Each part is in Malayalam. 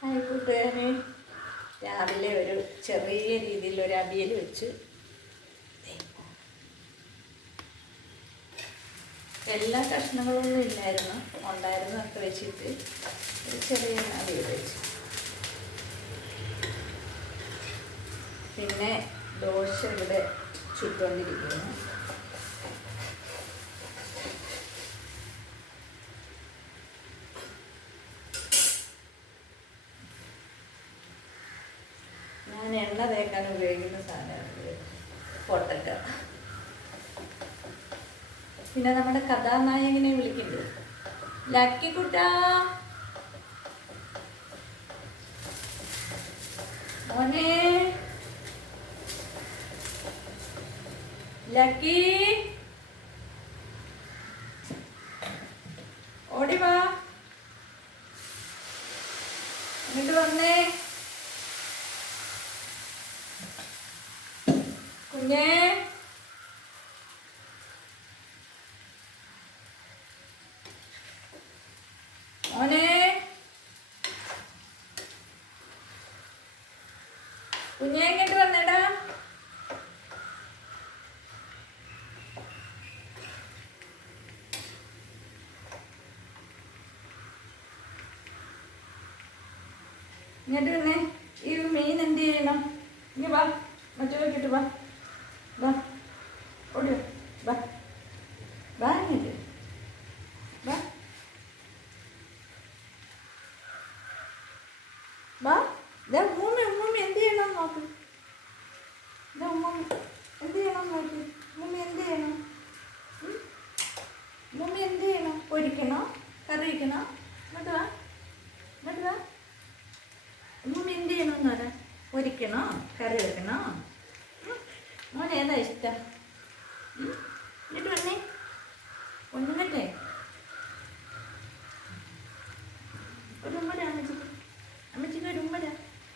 ഹായ് കൂട്ടുകാരെ രാവിലെ ഒരു ചെറിയ രീതിയിൽ ഒരു അവിയൽ വെച്ച്. എല്ലാ കഷ്ണങ്ങളൊന്നും ഇല്ലായിരുന്നു. ഉണ്ടായിരുന്നതൊക്കെ വെച്ചിട്ട് ഒരു ചെറിയ അവിയൽ വെച്ചു. പിന്നെ ദോശ ഇവിടെ ചുട്ടുകൊണ്ടിരിക്കുന്നു. എണ്ണ തേക്കാൻ ഉപയോഗിക്കുന്ന സാധനമാണ് പൊട്ടക്ക പിന്നെ നമ്മുടെ കഥാനായകനെ വിളിക്കുന്നത് ലക്കി കുട്ട. മോനെ. ലക്കി. ഓടി വാ. എന്നിട്ട് വന്നേ. കുഞ്ഞേ മോനെ. കുഞ്ഞേ ഇങ്ങോട്ട് വന്നേടാ. ഇങ്ങോട്ട് വന്നേ. ഈ മീൻ എന്ത് ചെയ്യണം? ഇങ്ങ് വാ മറ്റു വെക്കിട്ട് വാ വാ ഓടി വാ. വാ വാ ഇങ്ങോട്ട് വാ വാ ഉമ്മ ഉമ്മൂമ്മ എന്ത് ചെയ്യണം നോക്ക്. ദേ ഉമ്മൂമ്മ എന്ത് ചെയ്യണം നോക്ക്. ഉമ്മ എന്ത് ചെയ്യണം? ഉമ്മ എന്ത് ചെയ്യണം? പൊരിക്കണോ കറി വയ്ക്കണോ എന്നിട്ട് വാ. എന്നിട്ട് വാ. ഉമ്മ എന്ത് ചെയ്യണമെന്ന് പറയാം പൊരിക്കണോ കറി വെക്കണോ. ഉം? ഏതാ ഇഷ്ടം? എന്നിട്ട് വന്നേ. ഒന്നിട്ടേ ഒരു ഉമ്മ അമ്മച്ചിക്ക് അമ്മച്ചിക്ക് ഒരു ഉമ്മ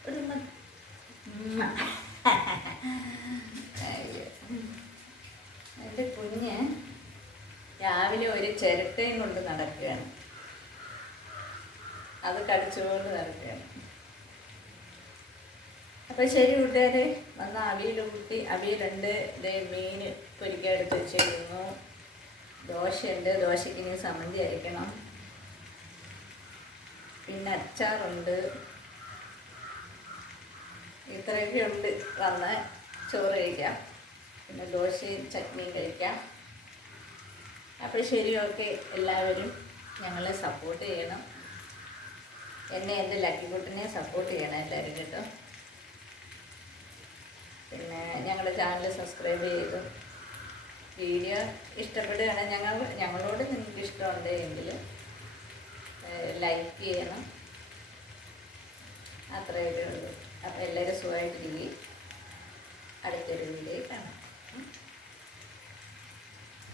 ഒരു ഉമ്മ ഉമ്മ. അയ്യോ. എന്റെ കുഞ്ഞ് രാവിലെ ഒരു ചിരട്ടയും കൊണ്ട് നടക്കുകയാണ്. അത് കടിച്ചുകൊണ്ട് നടക്കുകയാണ്. അപ്പൊ ശരി കൂട്ടുകാരെ വന്ന അവിയിൽ കൂട്ടി അവിയലുണ്ട് ഇതേ മീൻ പൊരിക്കാൻ എടുത്ത് വെച്ചിരുന്നു. ദോശയുണ്ട് ദോശയ്ക്ക് ഇനി സമന്തി അയക്കണം പിന്നെ അച്ചാറുണ്ട്. ഇത്രയൊക്കെ ഉണ്ട്. വന്ന് ചോറ് കഴിക്കാം. പിന്നെ ദോശയും ചട്നിയും കഴിക്കാം. അപ്പോൾ ശരി ഓക്കെ. എല്ലാവരും ഞങ്ങളെ സപ്പോർട്ട് ചെയ്യണം. എന്നെ എന്റെ ലക്കി കുട്ടിനെ സപ്പോർട്ട് ചെയ്യണം എല്ലാവരും കേട്ടോ. പിന്നെ ഞങ്ങളുടെ ചാനൽ സബ്സ്ക്രൈബ് ചെയ്തു. വീഡിയോ ഇഷ്ടപ്പെടുകയാണ് ഞങ്ങൾ ഞങ്ങളോട് നിങ്ങൾക്ക് ഇഷ്ടമുണ്ട് എങ്കിൽ ലൈക്ക് ചെയ്യണം. അത്രയൊക്കെ ഉള്ളൂ. അപ്പോൾ എല്ലാവരും സുഖമായിട്ടിരിക്കും. അടുത്തൊരു